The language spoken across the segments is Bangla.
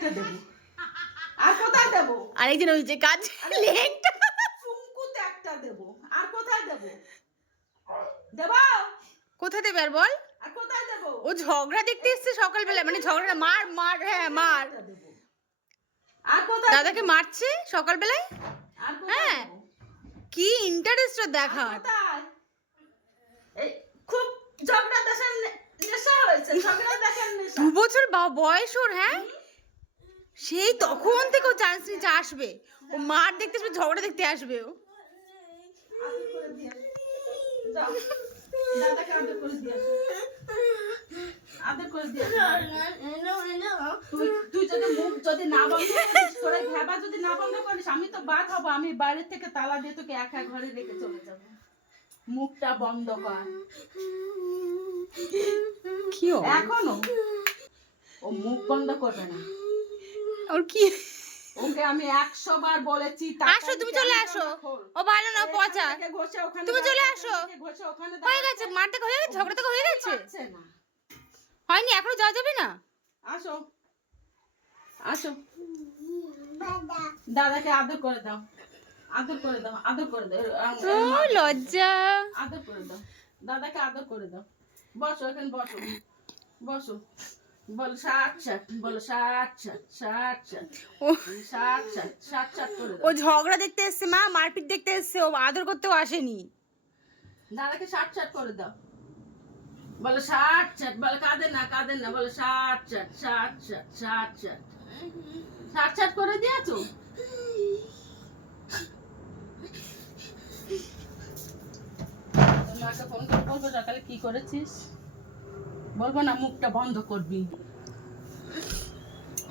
একটা দেবো? আর কোথায় দেবো? আরেকজন ওই যে কাজ লেংটা চুমকুতে একটা দেবো। আর কোথায় দেবো? দেবো? কোথায় দেবে আর বল? আর কোথায় দেবো? ও ঝগড়া দেখতে এসছে সকালবেলা, মানে ঝগড়া মার মার, হ্যাঁ মার। একটা দেবো। আর কোথায় দাদাকে মারছে সকালবেলায়। আর কোথায় হ্যাঁ দেবো? কি ইন্টারেস্ট দেখার। কোথায়? এই খুব ঝগড়া দেখার নেশা হয়েছে, ঝগড়া দেখার নেশা। 2 বছর বয়স ওর, হ্যাঁ সেই তখন থেকে ও চান্স নিচে আসবে, ও মার দেখতে আসবে, ঝগড়া দেখতে আসবে ও। আদর করে দিয়ে যাও, দাদাকে আদর করে দিয়ে আসো। আদর করে দিয়ে আসো। তুই যদি মুখ যদি না বন্ধ করিস, তোরা ভেবা যদি না বন্ধ করিস, আমি তো বাদ হবো। আমি বাইরে থেকে তালা দিয়ে তোকে একা ঘরে রেখে চলে যাবো। মুখটা বন্ধ কর। কি এখনো ও মুখ বন্ধ করবে না। ওর কি, ওকে আমি 100 বার বলেছি আসো তুমি চলে আসো, ও ভালো না পচা, তুমি চলে আসো। হয়ে গেছে, মার দেখা হয়ে গেছে, ঝগড়া দেখা হয়ে গেছে, হয়নি এখনো যাওয়া যাবে না। আসো আসো, দাদাকে আদর করে দাও, আদর করে দাও, আদর করে দাও। ও লজ্জা, আদর করে দাও, দাদাকে আদর করে দাও। বসো এখানে, বসো বসো। বলো 60 বলো 60 ও 60 করে ও দাও। ঝগড়া দেখতে এসছে মা, মারপিট দেখতে এসছে, ও আদর করতেও আসেনি। দাদাকে 60 করে দাও। বলো 60, বলো কাঁদে না বলো 60 করে দিয়েছো। মাকে ফোন করে বলবো সকালে কি করেছিস, বলবো না মুখটা বন্ধ করবি।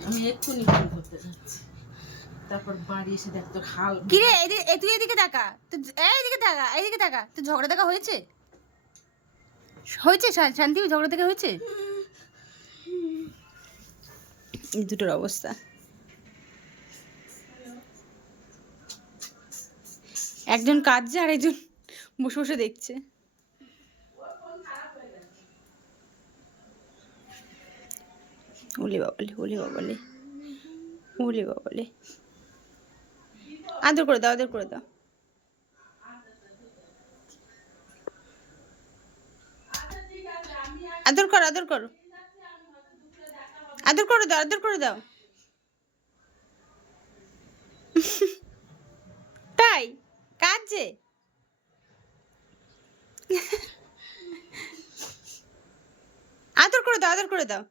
আমি এক্ষুনি ফোন করতে যাচ্ছি, তারপর বাড়ি এসে দেখ তোর হাল। কি রে তুই এদিকে তাকা, এইদিকে তাকা, এইদিকে তাকা। তো ঝগড়া দেখা হয়েছে, হয়েছে শান্তি, ঝগড়া দেখা হয়েছে। এই দুটোর অবস্থা, একজন কাঁদছে আর একজন বসে বসে দেখছে। ওলে বাবালে, ওলে বাবালে, ওলে বাবালে। আদর করে দাও, আদর করে দাও। আদর করো, আদর করো, আদর করে দাও, আদর করে দাও। তাই কাঁদছে। আদর করে দাও, আদর করে দাও।